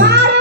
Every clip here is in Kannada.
Mata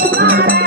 Thank you.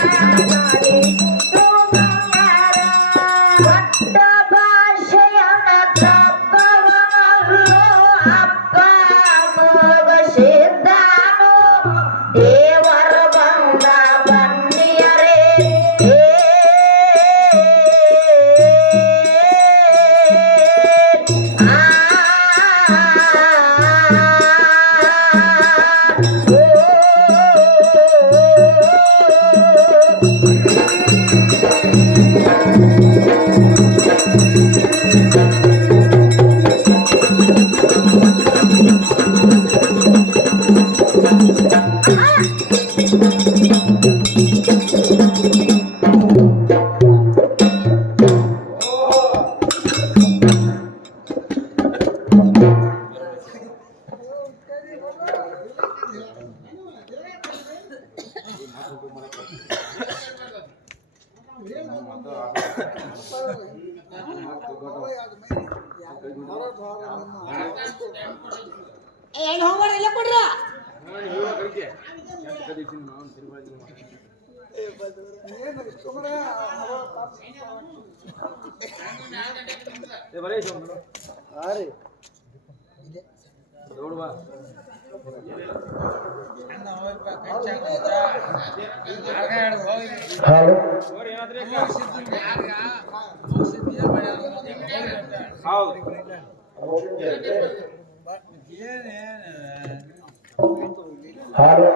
ಹಲೋ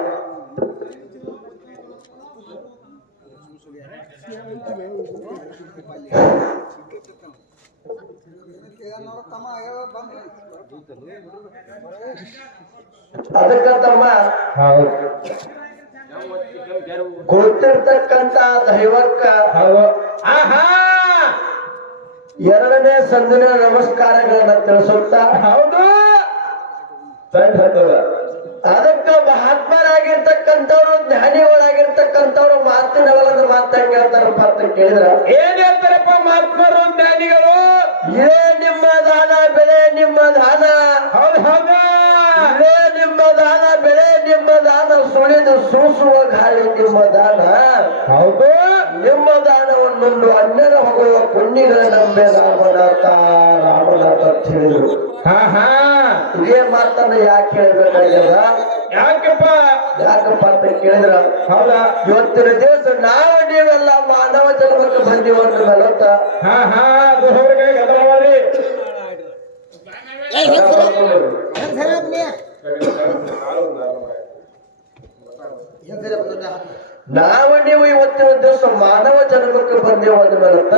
ಅದಕ್ಕಂತಮ್ಮ ಕೊಡ್ತಿರ್ತಕ್ಕಂತ ದೈವಕ್ಕ ಆಹಾ! ಎರಡನೇ ಸಂದಿನ ನಮಸ್ಕಾರಗಳನ್ನ ತಿಳಿಸುತ್ತಾ ಹೌದು. ಅದಕ್ಕ ಮಹಾತ್ಮರಾಗಿರ್ತಕ್ಕಂಥವ್ರು ಜ್ಞಾನಿಗಳಾಗಿರ್ತಕ್ಕಂಥವ್ರು ಮಾತಿನವಲ್ಲದ ಮಾತಂಗ ಹೇಳ್ತಾರಪ್ಪ ಅಂತ ಕೇಳಿದ್ರ ಏನ್ ಹೇಳ್ತಾರಪ್ಪ ಮಹಾತ್ಮರು ಜ್ಞಾನಿಗಳು? ಇದೇ ನಿಮ್ಮ ದಾನ ಬೆಳೆ ನಿಮ್ಮ ದಾನ. ಹೌದು ಹೌದಾ. ಇದೇ ನಿಮ್ಮ ದಾನ ಬೆಳೆ ನಿಮ್ಮ ದಾನ ಸುಳಿದು ಸೂಸುವ ಗಾಳಿ ನಿಮ್ಮ ದಾನ. ಹೌದು. ನಿಮ್ಮ ದಾನವನ್ನು ಅನ್ಯರ ಹೋಗುವ ಪುಣ್ಯಗಳ ನಂಬೆ ರಾಮನಾಥ ರಾಮನಾಥ ಅಂತ ಹೇಳಿದ್ರು. ಹಾ ಹಾ. ಇದೇ ಮಾತನ್ನ ಯಾಕೆ ಯಾಕಪ್ಪ? ಯಾಕಪ್ಪ ಅಂತ ಕೇಳಿದ್ರ? ಹೌದಾ? ಇವತ್ತಿನ ದಿವಸ ನಾವು ನೀವೆಲ್ಲ ಮಾನವ ಜನ್ಮಕ್ಕೆ ಬಂದಿವಂತ ಮೇಲತ್ತ ಹಾ ಹಾ ಅದು ಹೋಗ್ರಿ ಬಂದ ನಾವು ನೀವು ಇವತ್ತಿನ ದಿವಸ ಮಾನವ ಜನ್ಮಕ್ಕೆ ಬಂದೇವ ಅಂತ ಬರುತ್ತ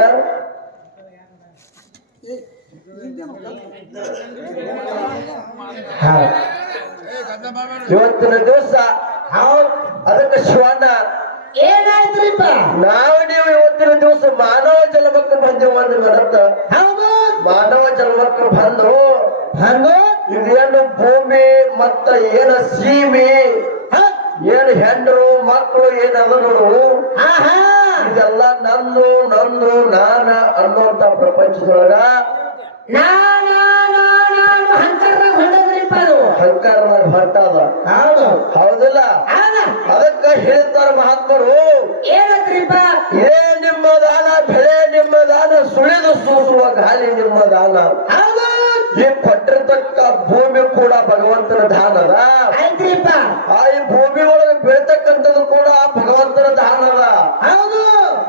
ಹಾ. ಇವತ್ತಿನ ದಿವಸ ಹೌದ್ ಅದಕ್ಕೆ ಶಿವಣ್ಣ ಏನಾಯ್ತ್ರಿಪ್ಪ? ನಾವು ನೀವು ಇವತ್ತಿನ ದಿವಸ ಮಾನವ ಜನ್ಮಕ್ಕೆ ಬಂದೇವು ಅಂದ್ರೆ ಮನತ್ತ ಮಾನವ ಜನ್ಮಕ್ಕೆ ಬಂದು? ಹಂಗು ಇದೇನು ಭೂಮಿ ಮತ್ತ ಏನ ಸೀಮಿ? ಏನ್ ಹೆಂಡ್ರು ಮಕ್ಕಳು ಏನದ ನೋಡು. ಹಾ ಇದೆಲ್ಲ ನಂದು ನಂದು ನಾನ ಅನ್ನುವಂತ ಪ್ರಪಂಚದೊಳಗ ನಾನು ಹೌದು. ಹೌದಿಲ್ಲ? ಹೌದ. ಅದಕ್ಕ ಹೇಳ್ತಾರ ಮಹಾತ್ಮರು ಏನಂತ್ರಿಪ್ಪ ಏ ನಿಮ್ಮ ದಾನ ಬೆಳೆ ನಿಮ್ಮ ದಾನ ಸುಳಿದು ಸೂಸುವ ಗಾಳಿ ನಿಮ್ಮ ದಾನ. ಹೌದು. ಈ ಕೊಟ್ಟಿರ್ತಕ್ಕ ಭೂಮಿ ಕೂಡ ಭಗವಂತನ ದಾನ ಆ ಈ ಭೂಮಿ ಒಳಗೆ ಬೀಳ್ತಕ್ಕಂಥದ್ದು ಕೂಡ ಭಗವಂತನ ಹೌದು.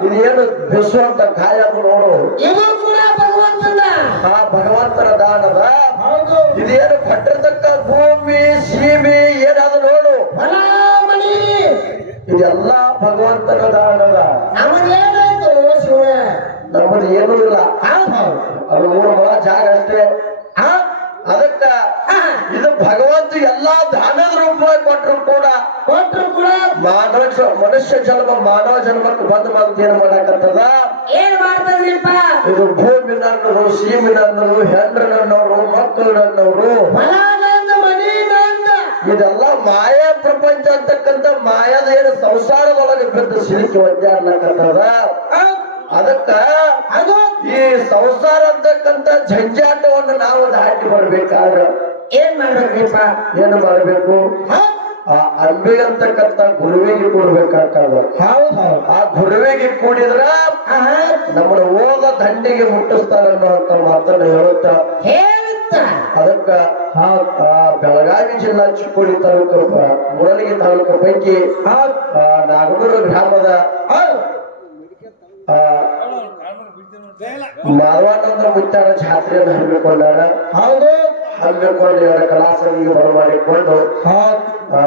ಇದೇನು ಬಿಸುವಂತ ಗಾಯ ನೋಡು. ಇದು ಕೂಡ ಭಗವಂತನ. ಆ ಭಗವಂತನ ಹೌದು. ಇದೇನು ಕೊಟ್ಟಿರ್ತಕ್ಕ ಭೂಮಿ ಸೀಮೆ ಏನಾದ ನೋಡು. ಇದೆಲ್ಲ ಭಗವಂತನ ದಾನದ ನಮಗೇನಾಯ್ತು ಶಿವ ನಮ್ಮದು ಏನೂ ಇಲ್ಲ. ಅದು ಮೂರು ಜಾಗ ಅಷ್ಟೇ ಹಾ ಅದಕ್ಕ ಹಾ. ಇದು ಭಗವಂತ ಎಲ್ಲಾ ದಾನದ ರೂಪವಾಗಿ ಕೊಟ್ಟರು ಕೂಡ ಕೊಟ್ರು ಕೂಡ ಮಾನವ ಮನುಷ್ಯ ಜನ್ಮ ಮಾನವ ಜನ್ಮಕ್ಕೆ ಬಂದ ಬಂದು ಏನ್ ಮಾಡಾಕತ್ತದ? ಏನ್ ಮಾಡ್ತದ್ರಿಪ್ಪ? ಇದು ಭೂಮಿ ನನ್ನರು ಸೀಮಿ ನನ್ನರು ಹೆಂಡ್ರ ನನ್ನವರು ಮಕ್ಕಳು ನನ್ನವರು ಇದೆಲ್ಲ ಮಾಯಾ ಪ್ರಪಂಚ ಅಂತಕ್ಕಂತ ಮಾಯಾದ ಏನು ಸಂಸಾರದೊಳಗೆ ಬಿದ್ದು ಸಿಲುಕಿ ಅನ್ನಕತ್ತದ. ಅದಕ್ಕ ಅದು ಈ ಸಂಸಾರ ಅಂತಕ್ಕಂತ ಜಂಜಾಟವನ್ನು ನಾವು ದಾಟಿ ಬರ್ಬೇಕಾದ್ರೆ ಏನ್ ಮಾಡ್ಬೇಕ್ರಿಪ್ಪ ಏನು ಮಾಡಬೇಕು? ಆ ಅಂಬಿ ಅಂತಕ್ಕಂಥ ಗುರುವಿಗೆ ಕೂಡ್ಬೇಕಾಗ್ತದ ಆ ಗುರುವಿಗೆ ಕೂಡಿದ್ರ ನಮ್ಮ ನಮ್ಮನ್ನ ಓದ ದಂಡಿಗೆ ಮುಟ್ಟಿಸ್ತಾರ ಅಂತ ಮಾತನ್ನ ಹೇಳುತ್ತಾ. ಅದಕ್ಕ ಬೆಳಗಾವಿ ಜಿಲ್ಲಾ ಚಿಕ್ಕೋಡಿ ತಾಲೂಕು ಮುರಳಿಗೆ ತಾಲೂಕು ಪೈಕಿ ನಾಗನೂರು ಗ್ರಾಮದ ಮಾರ್ವಾನಂದ್ರ ಆ ಮಾರವಾಟಂದ್ರ ಮುತ್ತಾರ ಜಾತ್ರೆಯನ್ನು ಹಮ್ಮಿಕೊಂಡಾರ. ಹೌದು. ಹಮ್ಮಿಕೊಂಡು ಇವರ ಕಲಾಸನಿಗೆ ಬರಮಾಡಿಕೊಂಡು ಹೌದ್ ಆ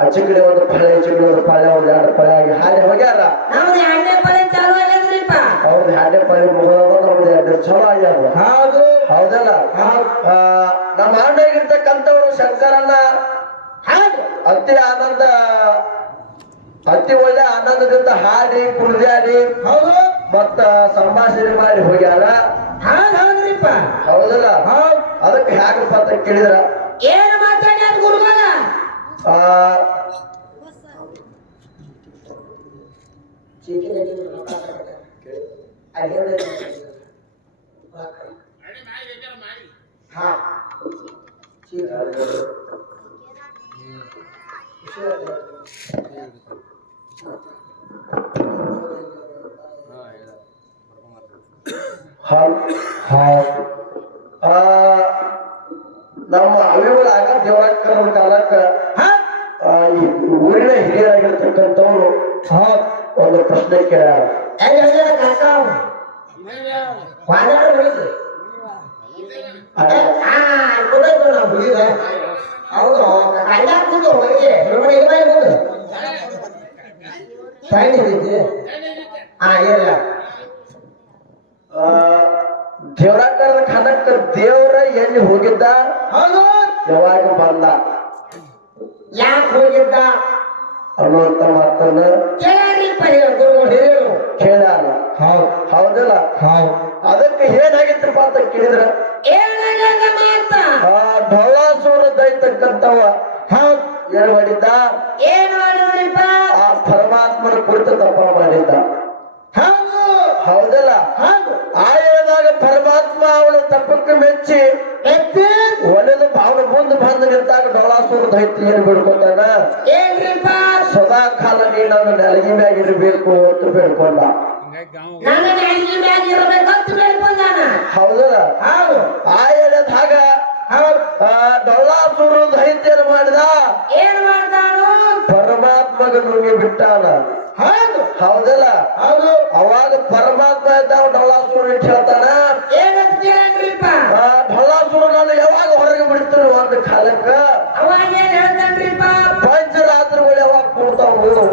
ಆಚೆ ಕಡೆ ಒಂದು ಪಳೆ ಈಚೆ ಕಡೆ ಒಂದು ಪಳೆ ಒಂದು ಎರಡು ಪಳೆ ಆಗಿ ಹಾಗೆ ಹೋಗ್ಯಾರ. ನಮ್ದು ಎರಡನೇ ಪಡೆ ಚಾಲು ಆಗ್ಯದ್ರಿಪ್ಪ. ಅವ್ರದ್ದು ಹಾಡೆ ಪಳೆ ಮುಗಿದ ನಮ್ದು ಎರಡು ಚಲೋ ಆಗ್ಯಾವ. ಹೌದು. ಹೌದಲ್ಲ? ಆ, ನಮ್ಮ ಆಡಾಗಿರ್ತಕ್ಕಂಥವ್ರು ಶಂಕರನ್ನ ಅತಿ ಆನಂದ ಅತಿ ಒಳ್ಳೆ ಆನಂದದಿಂದ ಹಾಡಿ ಕುಡಿದಾಡಿ ಹೌದು. ಮತ್ತ ಸಂಭಾಷಣೆ ಮಾಡಿ ಹೋಗ್ಯಾರ. ಹೌದ್ರಿಪ್ಪ ಹೌದಲ್ಲ? ಹೌದ್ ಅದಕ್ಕೆ ಹ್ಯಾಗಪ್ಪ ಅಂತ ಕೇಳಿದ್ರ? ಏನು ಮಾತಾಡ್ಯಾರ ಗುರುಗಳ? ಆ ಹೌದ್. ಹಾಲ್ ಆ, ನಮ್ಮ ಅವಿಗಳಾಗ ದೇವರಕ್ಕನ ಕಾಲಕ್ಕ ಹಾ? ಈ ಊರಿನ ಹಿರಿಯರಾಗಿರ್ತಕ್ಕಂಥವ್ರು ಒಂದು ಪ್ರಶ್ನೆ ಕೇಳ್ಯಾರ. ಹೌದು ಹಾ ಇಲ್ಲ ಆ, ದೇವರಕ್ಕನ ಕಾಲಕ್ಕ ದೇವರ ಎಲ್ಲಿ ಹೋಗಿದ್ದ? ಯಾವಾಗ ಬಂದ? ಯಾಕೆ ಹೋಗಿದ್ದ? ಅನ್ನುವಂತ ಮಾತನ್ನ ಹೌದು. ಹೌದಲ್ಲ? ಹೌದು. ಅದಕ್ಕೆ ಏನಾಗಿತ್ತಪ್ಪ ಅಂತ ಕೇಳಿದ್ರ? ಆ ಹೌದು. ಏನ್ ಮಾಡಿದ್ದ? ಏನ್ ಬಂದು ನಿಂತಾಗ ಡೊಳಾಸೂರ ದೈತ್ಯ ಏನ್ ಬಿಡ್ಕೊತಾನ ಏನ್ರಿಪ್ಪ? ಸದಾ ಕಾಲ ನೀನು ನೆಲಗಿ ಮ್ಯಾಗ ಇರಬೇಕು ಅಂತ ಬೇಡ್ಕೊಂಡ. ನನ್ನ ಹೌದಲ್ಲ ಹೌದು. ಆ ಎಳೆದಾಗ ಹೌದು. ದೈತ್ಯನ ಮಾಡಿದ? ಏನ್ ಮಾಡ್ತಾನು ಪರಮಾತ್ಮಗ ನುಂಗಿ ಬಿಟ್ಟಾನ. ಹೌದು. ಹೌದಲ್ಲ? ಹೌದು. ಅವಾಗ ಪರಮಾತ್ಮ ಇದ್ದಾವ ಡೊಳ್ಳಾಸೂರು ಇಟ್ಟು ಹೇಳ್ತಾನ ಡೊಳಾಸೂರ ನಾನು ಯಾವಾಗ ಬಿಡ್ತೀನಿ ಕಾಲಕ್ಕ? ಅವಾಗ ಏನ್ ಹೇಳ್ತಾನ್ರಿಪ್ಪ ಪಂಚರಾತ್ರಿಗಳು ಯಾವಾಗ ಕೂಡ್ತಾವು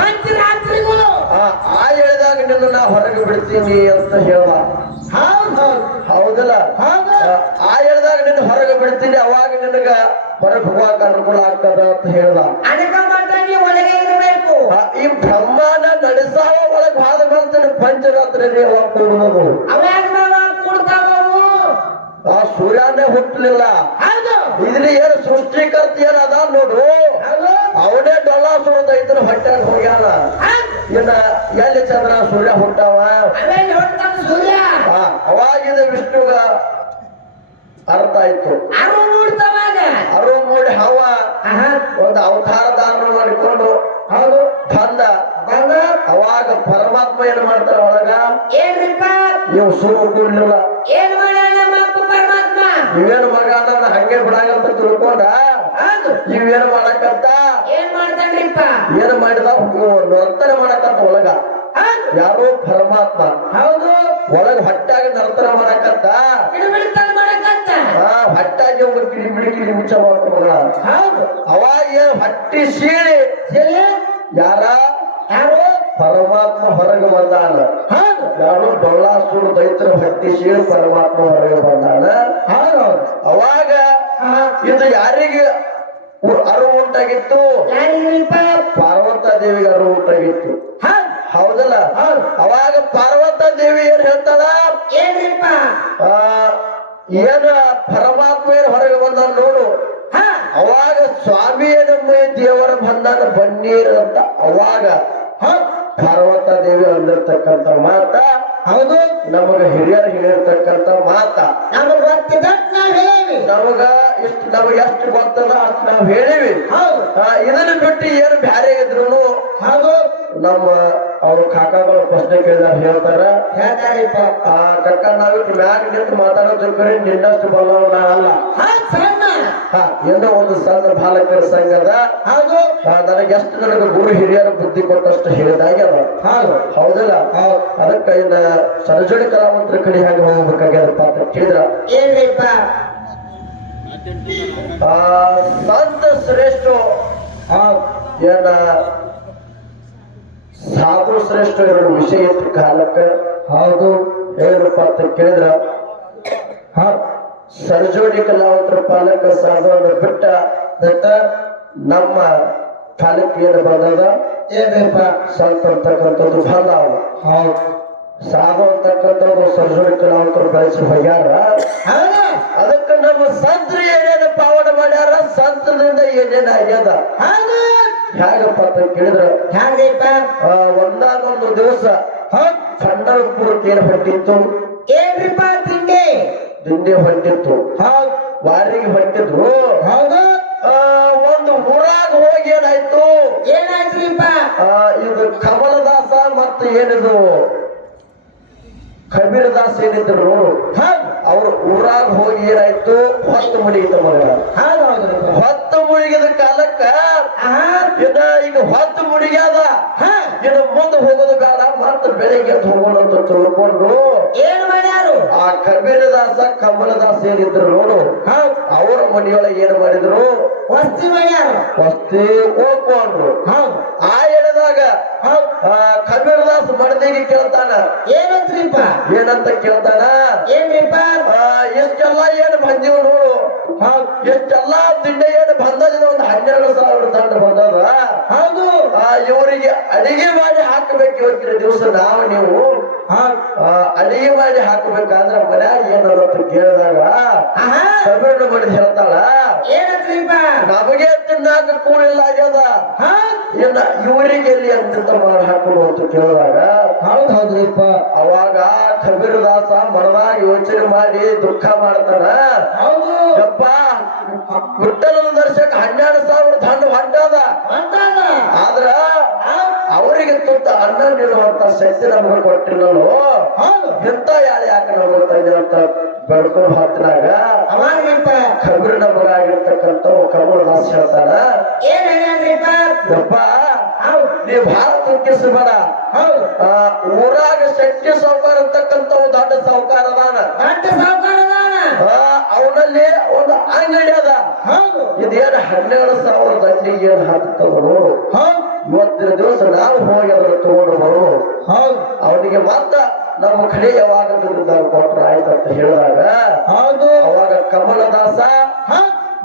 ಪಂಚರಾತ್ರಿಗಳು. ಆ ಆ ಹೇಳಿದಾಗ ನಿನ್ನ ನಾ ಹೊರಗೆ ಬಿಡ್ತೀನಿ ಅಂತ ಹೇಳ ಹೌದು. ಹೌದು. ಹೌದಲ್ಲ ಆ, ಹೇಳಿದಾಗ ನಿನ್ನ ಹೊರಗೆ ಬಿಡ್ತೀನಿ ಅವಾಗ ನಿನಗ ಹೊರಗೆ ಹೋಗಾಕ ಅನುಕೂಲ ಆಗ್ತದ ಅಂತ ಹೇಳ್ದ ಒಳಗೆ ಇರಬೇಕು. ಈ ಬ್ರಹ್ಮಾಂಡ ನಡೆಸಾವ ಒಳಗ್ ಬಾದ ಬಂತ ಪಂಚರಾತ್ರಿ ಯಾವಾಗ ಕೂಡುವುದು ಅವಾಗ ನಾವ ಕೊಡ್ತಾವು ಆ ಸೂರ್ಯನೇ ಹುಟ್ಟಲಿಲ್ಲ ಹೌದು ಇದ್ರಿ ಏನು ಸೃಷ್ಟಿಕರ್ತ ಏನದ ನೋಡು. ಅವನೇ ಅವನೇ ಡೊಲ್ಲಾಸುರ ದೈತನ ಹೊಟ್ಟಾಗ ಹೋಗ್ಯಾನ. ಇನ್ನ ಎಲ್ಲಿ ಚಂದ್ರ ಸೂರ್ಯ ಹುಟ್ಟಾವ? ಅವಾಗಿದ ವಿಷ್ಣುಗ ಅರ್ಥ ಆಯ್ತು. ಅರು ಮೂಡಿ ಹವ. ಒಂದು ಅವತಾರ ದಾನ ಮಾಡಿಕೊಂಡು ಹೌದು. ಬಂದ. ಬಂದ. ಅವಾಗ ಪರಮಾತ್ಮ ಏನ್ ಮಾಡ್ತಾರ ಒಳಗ? ಏನ್ರಿಪ್ಪ? ನೀವು ಸುರು ಕೂಡ್ಲಿಲ್ಲ ಏನ್ ಮಾಡ್ಯಾನ ಪರಮಾತ್ಮ? ನೀವೇನು ಮಗ ಅಂತ ಹಂಗೆ ಬಿಡಾಗಂತ ತಿಳ್ಕೊಂಡ? ಹೌದು. ನೀವೇನು ಮಾಡಕಂತ ಏನ್ ಮಾಡ್ತಾನ್ರಿಪ್ಪ? ಏನ್ ಮಾಡಿದ? ನರ್ತನ ಮಾಡಕಂತ ಒಳಗ. ಯಾರು ಯಾರೋ ಪರಮಾತ್ಮ. ಹೌದು. ಒಳಗ ಹೊಟ್ಟಾಗ ನರ್ತನ ಮಾಡಕ್ಕಂತ ಮಾಡಕತ್ತ ಹೊಟ್ಟಾಗಿ ಒಂದು ಕಿಡಿ ಬಿಡಿ ಕಿಡಿ ಮುಚ್ಚ ಮಾಡ್ಕೊಂಡ ಹೌದು. ಅವಾಗ ಏನ್ ಹಟ್ಟಿ ಸೀಳಿ? ಯಾರ? ಯಾರು? ಪರಮಾತ್ಮ ಹೊರಗೆ ಬಂದಾನ. ಯಾರು ಡೊಳ್ಳಾಸುರ ದೈತ್ರ ಹಟ್ಟಿ ಸೀಳಿ ಪರಮಾತ್ಮ ಹೊರಗೆ ಬಂದಾನ? ಅವಾಗ. ಇದು ಯಾರಿಗೆ ಅರಿವು ಉಂಟಾಗಿತ್ತು ಪಾರ್ವತ ದೇವಿಗೆ ಅರಿವು ಉಂಟಾಗಿತ್ತು ಹೌದು ಹೌದಲ್ಲ? ಹೌದು ಅವಾಗ ಪಾರ್ವತ ದೇವಿ ಏನ್ ಹೇಳ್ತಾಳ? ಏನ ಪರಮಾತ್ಮ ಹೊರಗೆ ಬಂದ ನೋಡು. ಹಾ. ಅವಾಗ ಸ್ವಾಮಿಯ ನಮ್ಮ ದೇವರ ಬಂದಾಗ ಬನ್ನೀರ್ ಅಂತ ಅವಾಗ. ಪಾರ್ವತ ದೇವಿ ಅಂದಿರ್ತಕ್ಕಂತ ಮಾತ. ಹೌದು. ನಮಗ ಹಿರಿಯರು ಹೇಳಿರ್ತಕ್ಕಂತ ಮಾತ. ನಮಗ ನಮಗ ಇಷ್ಟು ನಮಗ ಎಷ್ಟು ಗೊತ್ತದ ಅಷ್ಟು ನಾವು ಹೇಳಿವಿ. ಇದನ್ನ ಬಿಟ್ಟು ಏನು ಬ್ಯಾರೆ ಇದ್ರು ಹಾಗೂ ನಮ್ಮ ಅವ್ರ ಕಾಕಾಗಳು ಪ್ರಶ್ನೆ ಕೇಳಿದಾಗ ಹೇಳ್ತಾರ. ಹೇಳ್ತಾರಿಪ್ಪ. ಆ ಕಕ್ಕ ನಾವಿಟ್ಟು ಮ್ಯಾಗ ನಿಂತು ಮಾತಾಡೋದು ಕರೆ ನಿನ್ನಷ್ಟು ಬಲ್ಲವ ನಾ ಅಲ್ಲ ಏನೋ ಒಂದು ಸಣ್ಣ ಬಾಲಕರ ಸಂಘದ ಹಾಗೂ ನನಗೆ ಎಷ್ಟು ನನಗೆ ಗುರು ಹಿರಿಯರ ಬುದ್ಧಿ ಕೊಟ್ಟಷ್ಟು ಹೇಳಿದಾಗೆ ಅದ. ಹೌದು. ಹೌದಲ್ಲ? ಅದಕ್ಕ ಇನ್ನ ಸರಜೋಡಿ ಕಲಾವಂತರ ಕಡೆ ಹೆಂಗ ಹೋಗ್ಬೇಕಾಗ್ಯದಪ್ಪ ಅಂತ ಕೇಳಿದ್ರ. ಏನ್ರಿಪ್ಪ ಸಂತ ಶ್ರೇಷ್ಠ ಏನ ಸಾಧು ಶ್ರೇಷ್ಠ ಎರಡು ವಿಷಯ ಇತ್ತು ಕಾಲಕ್ಕ ಹೌದು ಏನಪ್ಪ ಅಂತ ಕೇಳಿದ್ರ. ಹ ಸರ್ಜೋಡಿ ಕಲಾವಂತರ ಪಾಲಕ ಸಾಧುವನ್ನು ಬಿಟ್ಟ ಬಿಟ್ಟ ನಮ್ಮ ಕಾಲಕ್ಕೆ ಏನು ಬಂದದ? ಏನೇಪ ಸಂತ ಅಂತಕ್ಕಂಥದ್ದು ಬಂದಾವ. ಹೌದು. ಒಂದು ಸರಜೋಡಿ ಕಲಾವಂತರು ಬೆಳೆಸಿ ಹೋಗ್ಯಾರ. ಹಾ. ಅದಕ್ಕೆ ನಮ್ಮ ಸಂತ್ರಿ ಏನೇನು ಪಾವನ ಮಾಡ್ಯಾರ ಸಂತದಿಂದ ಏನೇನು ಆಗ್ಯದ? ಹೇಗಪ್ಪ ಅಂತ ಕೇಳಿದ್ರ? ಹೇಗಪ್ಪ ಒಂದಾನೊಂದು ದಿವಸ ಪಂಡರಪುರಕ್ಕೆ ಏನು ಹೊಂಟಿತ್ತು? ಏನ್ರಿಪ್ಪ ತಿಂಡಿ? ತಿಂಡಿ ಹೊಂಟಿತ್ತು. ವಾರಿಗೆ ಹೊಂಟಿದ್ರು. ಹೌದು. ಆ, ಒಂದು ಊರಾಗ ಹೋಗಿ ಏನಾಯ್ತು? ಏನಾಯ್ತ್ರಿಪ್ಪ ಇದು ಕಮಲದಾಸ ಮತ್ತು ಏನಿದು ಕಬೀರದಾಸ್ ಏನಿದ್ರು ಅವ್ರ ಊರಾಗ ಹೋಗಿ ಏನಾಯ್ತು? ಹೊತ್ತು ಹೌದ್ರಿಪ್ಪ ಹೊತ್ತು ಮುಳುಗಿದ ಕಾಲಕ್ಕ ಇದ ಈಗ ಹೊತ್ತು ಮುಳುಗ್ಯಾದ ಇದ ಮುಂದೆ ಹೋಗೋದು ಕಾಲ ಮತ್ತೆ ಬೆಳಿಗ್ಗೆ ಹೋಗೋಣ ಅಂತ ತಿಳ್ಕೊಂಡು ಏನ್ ಮಾಡ್ಯಾರು? ಆ ಕಬೀರದಾಸ ಕಮಲದಾಸ ಏನಿದ್ರು ನೋಡು. ಅವರ ಮನೆಯೊಳಗೆ ಏನ್ ಮಾಡಿದ್ರು? ವಸ್ತಿ ಮಾಡ್ಯಾರು. ವಸ್ತಿ ಹೋಗ್ಕೊಂಡ್ರು ಆ ಹೇಳಿದಾಗ ಕಬೀರದಾಸ್ ಮಡದಿಗೆ ಕೇಳ್ತಾನ. ಏನಂತ್ರಿಪ್ಪ? ಏನಂತ ಕೇಳ್ತಾನ? ಏನ್ರಿಪ್ಪ? ಎಷ್ಟೆಲ್ಲ ಏನ್ ಬಂದಿವ್ ನೋಡು. ಎಷ್ಟೆಲ್ಲ ತಿಂಡಿ ಏನು ಬಂದದಿಂದ ಒಂದು ಹನ್ನೆರಡು ಸಾವಿರ ತಂಡ ಬಂದದ. ಹೌದು. ಆ, ಇವರಿಗೆ ಅಡಿಗೆ ಮಾಡಿ ಹಾಕಬೇಕು ಇವತ್ತಿನ ದಿವಸ ನಾವು ನೀವು. ಅಡಿಗೆ ಮಾಡಿ ಹಾಕಬೇಕಾದ್ರ ಮನ್ಯಾಗ ಏನಾದ್ರು ಕೇಳಿದಾಗ ಕಬೀರ್ಣ ಮಾಡಿ ಮಡಿದ್ ಹೇಳ್ತಾಳ ಏನಂತ್ರಿಪ್ಪ? ನಮಗೆ ತಿನ್ನಾಕ ಕೂಳಿಲ್ಲ ಆಗ್ಯದ. ಇನ್ನ ಇವರಿಗೆ ಎಲ್ಲಿ ಅಂತ ಮಾಡಿ ಹಾಕೊಂಡು ಅಂತ ಕೇಳಿದಾಗ ಹೌದ್ ಹೌದ್ರಿಪ್ಪ ಅವಾಗ ಕಬೀರದಾಸ ಮನದಾಗ ಯೋಚನೆ ಮಾಡಿ ದುಃಖ ಮಾಡ್ತಾನ. ಯಪ್ಪ ವಿಠಲನ ದರ್ಶಕ ಹನ್ನೆರಡು ಸಾವಿರ ದಂಡ ಹೊಂಟದ. ಆದ್ರ ಅವರಿಗೆ ತುತ್ತ ಅನ್ನ ನೀಡುವಂತ ಶಕ್ತಿ ನಮಗೆ ಕೊಟ್ಟಿಲ್ಲೋ ಹೌದು. ಎಂತ ಯಾರು ಯಾಕೆ ನಮಗೆ ತಂದೆ ಅಂತ ಬೆಳ್ಕೊಂಡು ಹೊತ್ತಿನಾಗ ಕಬೀರ್ ನಮಗಾಗಿರ್ತಕ್ಕಂಥ ಕಮಲದಾಸ್ ಹೇಳ್ತಾನ ಯಪ್ಪ ಹೌದು ನೀ ಭಾಳ ದುಃಖಿಸಬೇಡ ಊರಾಗ ಶಕ್ತಿ ಸಾವುಕಾರ ಅಂತಕ್ಕಂತ ಒಂದು ದೊಡ್ಡ ಸಾವುಕಾರ ಅದಾನ. ದೊಡ್ಡ ಸಾವುಕಾರದಾನ ಆ, ಅವನಲ್ಲಿ ಒಂದು ಅಂಗಡಿ ಅದ. ಇದೇನು ಹನ್ನೆರಡು ಸಾವಿರ ದಂಡಿ ಏನು ಹಾಕ್ತವರು ಇವತ್ತಿನ ದಿವಸ ನಾವು ಹೋಗಿ ಅದನ್ನ ತಗೊಂಡು ಬರು ಹೌದು. ಅವನಿಗೆ ಮಾತ್ರ ನಮ್ಮ ಕಡೆ ಯಾವಾಗ ಕೊಟ್ರ ಅಂತ ಹೇಳಿದಾಗ ಹೌದು. ಅವಾಗ ಕಮಲದಾಸ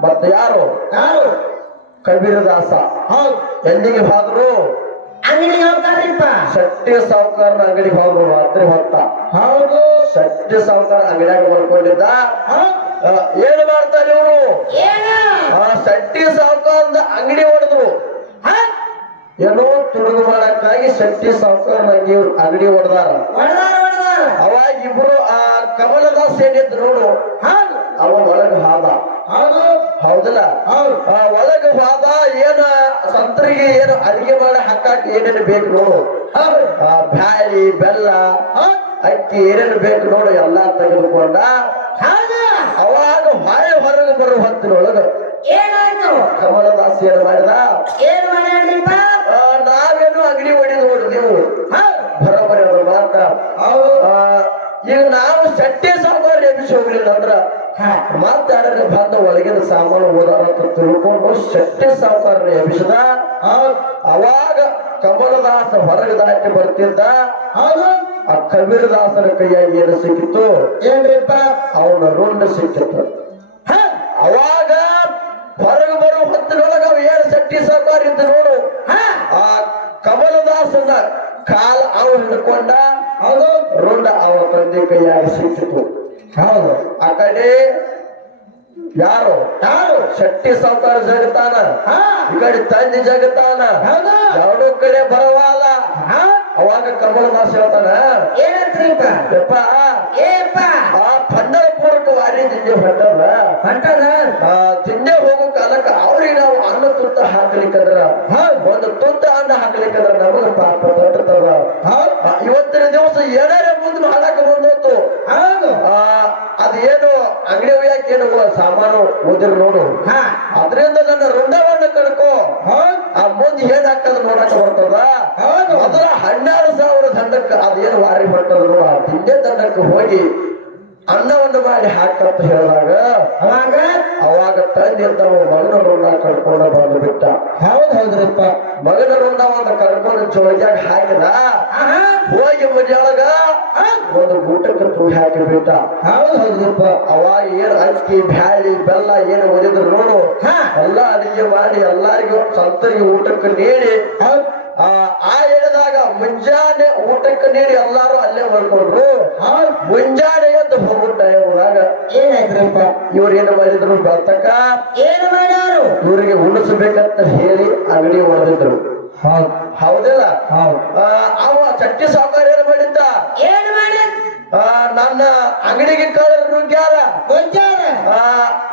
ಮತ್ತೆ ಯಾರು? ಯಾರು? ಕಬೀರದಾಸ. ಹೌದು. ಎಲ್ಲಿಗೆ ಹೋದ್ರು? ಅಂಗಡಿ ಹೋಗ್ತಾರಿಪ್ಪ ಶಕ್ತಿ ಸಾವುಕಾರ ಅಂಗಡಿಗೆ ಹೋದ್ರು ರಾತ್ರಿ ಹೊತ್ತ. ಹೌದು. ಶಕ್ತಿ ಸಾವುಕಾರ ಅಂಗಡಿಯಾಗ ಬರ್ಕೊಂಡಿದ್ದ ಏನು ಮಾಡ್ತಾರೆ ಇವರು? ಆ ಶಟ್ಟಿ ಸಾವುಕಾರದ ಅಂಗಡಿ ಹೊಡೆದ್ರು. ಏನೋ ತುಳಿದು ಮಾಡಕ್ಕಾಗಿ ಶಟ್ಟಿ ಸಾವುಕಾರ ಅಂಗಡಿ ಅಂಗಡಿ ಹೊಡೆದಾರ. ಅವಾಗ ಇಬ್ರು ಆ ಕಮಲದಾಸ್ ಏನಿದ್ರು ನೋಡು. ಅವ ಒಳಗ ಹಾದ. ಹೌದು. ಹೌದಲ್ಲ? ಒಳಗ ಹಾದ ಏನ ಸಂತರಿಗೆ ಏನು ಅಡಿಗೆ ಮಾಡಿ ಹಾಕಾಕ ಏನೇನು ಬೇಕು? ಬ್ಯಾಳಿ ಬೆಲ್ಲ ಅಕ್ಕಿ ಏನೇನು ಬೇಕು ನೋಡು ಎಲ್ಲಾ ತೆಗೆದುಕೊಂಡ ಅವಾಗ ಹೊಳೆ ಹೊರಗೆ ಬರೋ ಹೊತ್ತಿನೊಳಗ ಏನಾಯ್ತು? ಕಮಲದಾಸ್ ಏನ್ ಮಾಡಿದ? ನಾವೇನು ಅಗ್ನಿ ಹೊಡಿದು ನೋಡಿದೆವು ನೀವು. ಬರೋಬರಿ ಮಾತ್ರ. ಈಗ ನಾವು ಶೆಟ್ಟಿ ಸಾಂಬಾರ್ ಎಬ್ಬಿಸಿ ಹೋಗ್ಲಿಲ್ಲ ಅಂದ್ರ ಹಾ ಮಾತಾಡಿದ್ರೆ ಬಂದ ಒಳಗಿನ ಸಾಮಾನು ಓದಾರಂತ ತಿಳ್ಕೊಂಡು ಶೆಟ್ಟಿ ಸಾಂಬಾರನ್ನ ಎಬ್ಬಿಸಿದ. ಅವಾಗ ಕಮಲದಾಸ ಹೊರಗೆ ದಾಟಿ ಬರ್ತಿದ್ದ. ಆ ಕಬೀರದಾಸನ ಕೈಯಾಗಿ ಏನು ಸಿಕ್ಕಿತ್ತು? ಏನ್ರಿಪ್ಪ ಅವನ ರುಂಡ ಸಿಕ್ಕಿತ್ತು. ಅವಾಗ ಹೊರಗೆ ಬರುವ ಹೊತ್ತಿನೊಳಗ ಅವ ಏನ್ ಶೆಟ್ಟಿ ಸಾವುಕಾರ ಇದ್ದ ನೋಡು. ಆ ಕಮಲದಾಸನ ಕಾಲ ಅವ ಹಿಡ್ಕೊಂಡ ಹೌದು ರೋಡ ಅವನ ತಂದೆ ಕೈಯಾಗಿ ಸಿಕ್ಕಿತು. ಹೌದು. ಆ ಕಡೆ ಯಾರು? ಯಾರು? ಶಕ್ತಿ ಸಾವುಕಾರ ಜಗತಾನ. ಈ ಕಡೆ ತಂದೆ ಜಗತಾನ. ಎರಡು ಕಡೆ ಬರವಾಲ. ಹಾ. ಅವಾಗ ಕಮಲ ದಾಸ್ ಹೇಳ್ತಾನ ಏನಂತ್ರಿಪ್ಪ ಏಪ ಆ ಪಂಡರಪುರಕ್ಕೆ ವಾರಿ ತಿಂದೆ ಹೊಟ್ಟದ ಹೊಂಟದ? ತಿಂದೆ ಹೋಗೋ ಕಾಲಕ್ಕೆ ಅವ್ರಿಗೆ ನಾವು ಅನ್ನ ತುತ್ತ ಹಾಕ್ಲಿಕ್ಕಂದ್ರ ಒಂದು ತುತ್ತ ಅನ್ನ ಹಾಕ್ಲಿಕ್ಕಂದ್ರ ನಮಗ ಪಾಪ ತಟ್ಟತದ ದಿವಸ ಏನಾರ ಮುಂದೆ ಮಾಡಕ್ ಬಂದೋತು ಅದೇನು ಅಂಗಡಿ ಒಯ್ಯಾಕ ಏನು ಸಾಮಾನು ಓದಿರ್ ನೋಡು. ಹಾ. ಅದರಿಂದ ನನ್ನ ರುಂಡವನ್ನ ಕಳ್ಕೋ ಆ ಮುಂದೆ ಏನ್ ಹಾಕದ್ ನೋಡಕ್ ಬರ್ತದ? ಅದರ ಹನ್ನೆರಡು ಸಾವಿರ ದಂಡಕ್ಕ ಅದೇನು ವಾರಿ ಬರ್ತದ ನೋಡು. ಆ ತಿಂಡೆ ದಂಡಕ್ಕೆ ಹೋಗಿ ಅನ್ನವನ್ನು ಮಾಡಿ ಹಾಕಂತ ಹೇಳಿದಾಗ ಅವಾಗ ತಮ್ಮ ಮಗನ ರುಂಡ ಕಳ್ಕೊಂಡ ಬಂದು ಬಿಟ್ಟ. ಹೌದು ಹೌದ್ರಿಪ್ಪ. ಮಗನ ಒಂದು ಕರ್ಕೊಂಡ ಜೋಳಿಯಾಗ ಹಾಕಿದ. ಹೋಗಿ ಮನೆಯೊಳಗ ಒಂದು ಊಟಕ್ಕೆ ತೂ ಹಾಕಿ ಬಿಟ್ಟ. ಹೌದು ಹೌದ್ರಿಪ್ಪ. ಅವಾಗ ಏನ್ ಅಕ್ಕಿ ಬ್ಯಾಳಿ ಬೆಲ್ಲ ಏನ್ ಒದಿದ್ರು ನೋಡು. ಎಲ್ಲಾ ಅಡಿಗೆ ಮಾಡಿ ಎಲ್ಲಾರಿಗೂ ಸಂತರಿಗೆ ಊಟಕ್ಕೆ ನೀಡಿ. ಆ ಆ ಹೇಳಿದಾಗ ಮುಂಜಾನೆ ಊಟಕ್ಕೆ ನೀಡಿ ಎಲ್ಲಾರು ಅಲ್ಲೇ ಹೊರಕೊಂಡ್ರು ಆ ಮುಂಜಾನೆ ಅಂತ ಹೋಗ್ಬಿಟ್ಟ ಹೋದಾಗ ಏನಾಯ್ತ್ರಪ್ಪ? ಇವ್ರು ಏನು ಮಾಡಿದ್ರು ಬರ್ತಕ್ಕ? ಏನು ಮಾಡ್ಯಾರು ಇವರಿಗೆ ಉಣಿಸ್ಬೇಕಂತ ಹೇಳಿ ಅಂಗಡಿ ಹೊಡೆದಿದ್ರು ಹೌದಲ್ಲ? ಅವ ಚಟ್ಟಿ ಸಾಕಾರ ಏನು ಮಾಡಿದ್ದ? ಏನು ಮಾಡಿ ಆ, ನನ್ನ ಅಂಗಡಿಗೆ ಇವರು ಆ,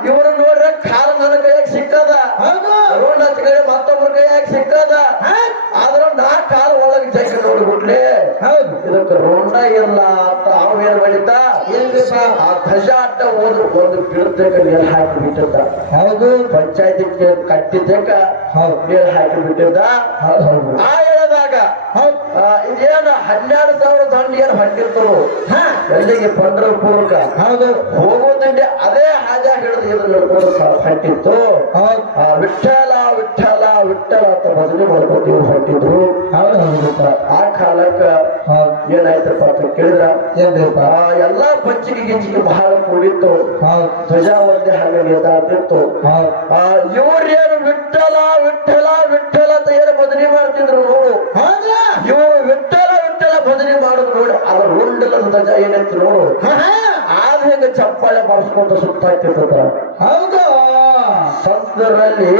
ಇವ್ರು ನೋಡ್ರೆ ಕಾಲ ನನ್ನ ಕೈಯಾಗ ಸಿಕ್ಕದ ಹೌದು ರೋಡ್ ಕಡೆ ಮತ್ತೊಬ್ಬರ ಕೈಯಾಗ ಸಿಕ್ಕದ ಹಾ? ಆದ್ರ ನಾ ಕಾಲ ಒಳಗೆ ಜಗ್ಗಿ ನೋಡ್ಬಿಟ್ಲೆ ಹೌದು ಇದಕ್ಕೆ ರೋಣ ಇಲ್ಲ ಅಂತ ಅವ ಏನ್ ಮಾಡಿದ್ದ? ಆ ಧ್ವಜ ಅಡ್ಡ ಹೋದ್ರು ಒಂದು ಗಿಡದಕ್ಕೆ ನೀರು ಹಾಕಿ ಬಿಟ್ಟಿದ್ದ ಹೌದು. ಪಂಚಾಯತಿ ಕಟ್ಟಿದ್ದಕ್ಕ ಹೌದು. ನೀರು ಹಾಕಿ ಬಿಟ್ಟಿದ್ದ ಹೌದು. ಆ ಹೇಳಿದಾಗ ಇದೇನು ಹನ್ನೆರಡು ಸಾವಿರ ದಂಡ ಏನು ಹೊಂಟಿರ್ತರು ಹಾ. ಪಂದ್ರ ಪೂರ್ವಕ ಹೌದು. ಹೋಗೋದಂಡೆ ಅದೇ ಹಾಜ ಹಿಡಿದು ಇದನ್ನು ಆ ವಿಠಲ ವಿಠಲ ವಿಠಲ ಅಂತ ಭಜನೆ ಮಾಡ್ಕೊಂಡು ಇವ್ರು ಆ ಕಾಲಕ್ಕ ಏನಾಯ್ತಪ್ಪ ಅಂತ ಕೇಳಿದ್ರ? ಆ ಎಲ್ಲಾ ಪಂಚಿಗೆ ಗಿಂಚಿಗೆ ಬಹಳ ಕೂಡಿತ್ತು. ಹಾ ಧ್ವಜ ಒಂದೇ ಹಾಗೆ ನೇತಾಡ್ತಿತ್ತು ಆ ಇವ್ರೇನು ವಿಠಲ ವಿಠಲ ವಿಠಲ ಅಂತ ಏನು ಬದಲಿ ಮಾಡ್ತಿದ್ರು ನೋಡು. ಇವರು ವಿಠಲ ವಿಠಲ ಬದಲಿ ಮಾಡೋದು ನೋಡಿ ಅದ್ರ ರುಂಡಲ ಧ್ವಜ ಏನಂತ ನೋಡು. ಆದ್ರೆ ಹೆಂಗ ಚಪ್ಪಾಳೆ ಬಾರಿಸ್ಕೊಂತ ಸುತ್ತಾಯ್ತಿರ್ತದ ಹೌದು. ಸಂತರಲ್ಲಿ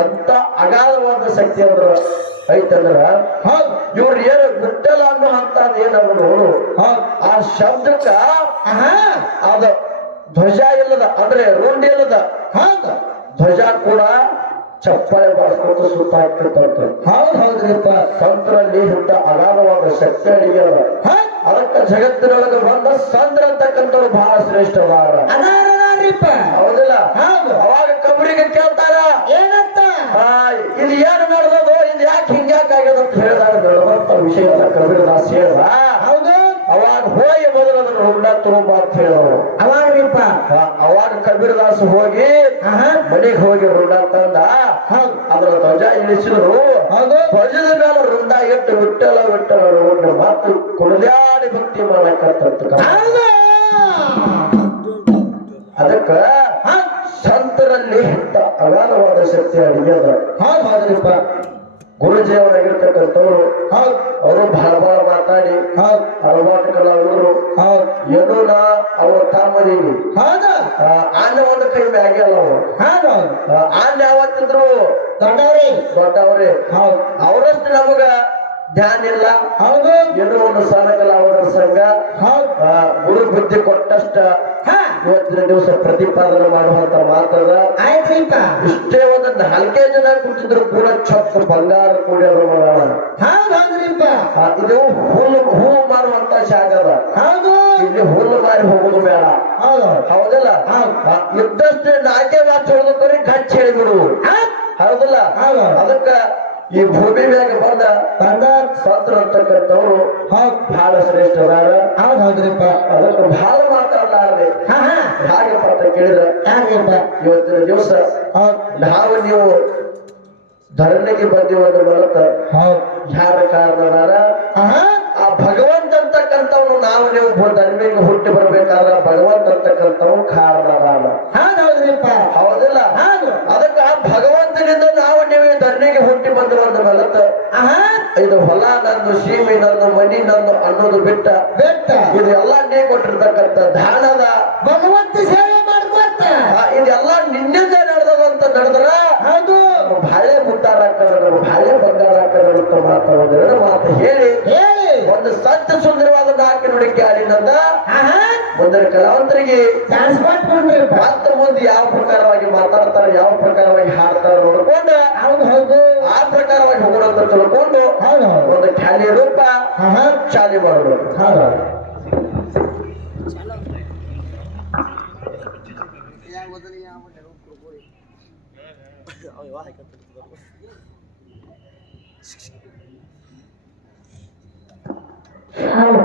ಎಂತ ಅಗಾಧವಾದ ಶಕ್ತಿ ಅಂದ್ರ ಐತಂದ್ರ? ಹೌದು ಇವ್ರು ಏನು ವಿಠಲ ಅನ್ನೋ ಅಂತ ಏನಂದ್ರ ನೋಡು ಆ ಶಬ್ದಕ್ಕ ಅದ ಧ್ವಜ ಇಲ್ಲದ ಅಂದ್ರೆ ರೋಂಡಿ ಇಲ್ಲದ. ಧ್ವಜ ಕೂಡ ಚಪ್ಪಾಳೆ ಸುತ್ತ ಸುತ್ತಾಗ್ತಿರ್ತಂತ ಹೌದ್ ಹೌದ್ರಿಪ್ಪ. ಸಂತರಲ್ಲಿ ಇಂತ ಅಗಾಧವಾದ ಶಕ್ತಿ ಹೌದು ಅದಕ್ಕ ಜಗತ್ತಿನೊಳಗೆ ಬಂದ ಸಂದ್ರ ಅಂತಕ್ಕಂಥವ್ರು ಬಹಳ ಶ್ರೇಷ್ಠವಾದ ಅದಾರಪ್ಪ ಹೌದಿಲ್ಲ. ಹೌದು. ಅವಾಗ ಕಬರಿಗೆ ಕೇಳ್ತಾರ ಏನಂತ? ಇದು ಏನು ನಡೆದದು ಇದು ಯಾಕೆ ಹಿಂಗ್ಯಾಕಾಗ್ಯದ ಅಂತ ಹೇಳಿದಾಗ ವಿಷಯ ವಿಷಯನ ಕಬೀರದಾಸ್ ಹೇಳ್ದ. ಹೌದು. ಅವಾಗ ಹೋಗಿ ಮೊದಲು ಅದನ್ನ ಹುಂಡ ತಗೊಂಬ ಅಂತ ಹೇಳೋರು ಅವಾಗ್ರಿಪ್ಪ ಅವಾಗ ಕಬೀರದಾಸ್ ಹೋಗಿ ಮನೆಗೆ ಹೋಗಿ ಹುಂಡ ತಂದ. ಅದರ ಧ್ವಜ ಇಳಿಸಿದ್ರು. ಹೌದು. ಧ್ವಜದ ಮೇಲೆ ರುಂಡ ಇಟ್ಟು ವಿಟ್ಟಲ ವಿಟ್ಟಲ ರುಂಡ ಮತ್ತು ಕುಡಿದಾಡಿ ಭಕ್ತಿ ಮಾಡಕ್ಕಂತ ಅದಕ್ಕ ಸಂತರಲ್ಲಿ ಇಂತ ಅಗಾಧವಾದ ಶಕ್ತಿ ಅಡಿಗೆದ ಹೌದು ಹೌದ್ರಿಪ್ಪ ಗುರುಜಿಯವರಾಗಿರ್ತಕ್ಕಂಥವ್ರು ಅವರು ಬಹಳ ಬಹಳ ಮಾತಾಡಿ ಅರವಾಟ ಕಲಾವಿದರು ಹಾ ಏನೋ ನಾ ಅವ್ರ ತಾಮದೀನಿ. ಹೌದು? ಆನೆ ಒಂದು ಕೈ ಮ್ಯಾಗೆ ಅಲ್ಲ ಅವರು. ಆನೆ ಯಾವತ್ತಿದ್ರು ದೊಡ್ಡವ್ರಿ. ದೊಡ್ಡವ್ರಿ. ಅವರಷ್ಟು ನಮಗ ಧ್ಯಾನ ಇಲ್ಲ. ಹೌದು. ಏನೋ ಒಂದು ಸಣ್ಣ ಕಲಾವಿದರ ಸಂಘ ಗುರು ಬುದ್ಧಿ ಕೊಟ್ಟಷ್ಟ ಇವತ್ತಿನ ದಿವಸ ಪ್ರತಿಪಾದನೆ ಮಾಡುವಂತ ಮಾತದ ಆಯ್ತ್ರಿಪ್ಪ ಇಷ್ಟೇ ಒಂದು ನಾಲ್ಕೇ ಜನ ಕುಂತಿದ್ರು ಕೂಡ ಚೊಕ್ಕ ಬಂಗಾರ ಕೂಡಿಯವರು ಹೌದ್ರಿಪ್ಪ ಆ, ಇದು ಹುಲ್ಲು ಹೂ ಮಾರುವಂತ ಶಾಖದ ಅದ. ಹೌದು. ಇಲ್ಲಿ ಹುಲ್ಲು ಮಾರಿ ಹೋಗುದು ಬೇಡ. ಹೌದು. ಹೌದಲ್ಲ? ಇದ್ದಷ್ಟೇ ನಾಲ್ಕೇ ಮಾತು ಹೇಳೋದಕ್ಕೆ ಗಚ್ಚಿ ಹೇಳಿಬಿಡು ಹೌದಲ್ಲ? ಅದಕ್ಕ ಈ ಭೂಮಿ ಮ್ಯಾಗ ಬಂದ ಬಂದ ಸ್ವಾತ್ರ ಅಂತಕ್ಕಂಥವ್ರು ಹೌದು ಬಹಳ ಶ್ರೇಷ್ಠದಾರ ಹೌದು ಹೌದ್ರಿಪ್ಪ ಅದಕ್ಕೆ ಬಹಳ ಮಾತಾಡಲಾರದೆ ಹಾ ಹಾ. ಹಾಗಪ್ಪ ಅಂತ ಕೇಳಿದ್ರೆ ಯಾಕ್ರಿಪ್ಪ ಇವತ್ತಿನ ದಿವಸ ಹೌದು ನಾವು ನೀವು ಧರಣಿಗೆ ಬಂದಿವ ಬರುತ್ತ? ಹೌದು ಯಾರ ಕಾರಣದಾರ ಆ ಭಗವಂತ ಅಂತಕ್ಕಂಥವ್ನು ನಾವು ನೀವು ಧರ್ಮಿಗೆ ಹುಟ್ಟಿ ಬರ್ಬೇಕಾದ್ರ ಭಗವಂತ ಅಂತಕ್ಕಂಥವ್ರು ಕಾರಣದಾರ ಹೌದು ಹೌದಿಲ್ಲ? ಅನ್ನೋದು ಬರುತ್ತೆ. ಇದು ಹೊಲ ನಂದು ಸೀಮೆ ನಂದು ಮನಿ ನಂದು ಅನ್ನೋದು ಬಿಟ್ಟ. ಬೆಟ್ಟ. ಇದು ಎಲ್ಲ ನೀ ಕೊಟ್ಟಿರ್ತಕ್ಕಂಥ ದಾನದ ಭಗವಂತ ಸೇವೆ ಮಾಡ್ಕೊತ ಇದೆಲ್ಲ ನಿನ್ನಿಂದ ನಡೆದದಂತ ನಡೆದ್ರ ಹೌದು. ಬಾಳೆ ಮುತ್ತಾರ ಹಾಕದ್ರು ಬಾಳೆ ಬಂಗಾರ ಹಾಕದ್ರು ಮಾತಾಡೋದು ಮಾತು ಹೇಳಿ. ಹೇಳಿ. ಒಂದು ಸತ್ಯ ಸುಂದರ ನಾಲ್ಕು ನುಡಿಕೆ ಆಡಿದಂತ ಒಂದರ ಮುಂದಿನ ಕಲಾವಂತರಿಗೆ ಮತ್ತೆ ಮುಂದೆ ಯಾವ ಪ್ರಕಾರವಾಗಿ ಮಾತಾಡ್ತಾರೆ ಯಾವ ಪ್ರಕಾರವಾಗಿ ಹಾಡ್ತಾರೆ ನೋಡ್ಕೊಂಡು ಹೌದು ಹೌದು. ಆ ಪ್ರಕಾರವಾಗಿ ಹೋಗೋಣ ಅಂತ ತಿಳ್ಕೊಂಡು ಒಂದು ಖ್ಯಾಲಿ ರೂಪ ಚಾಲಿ ಮಾಡೋದು ಹೌದು. ಹೌದು.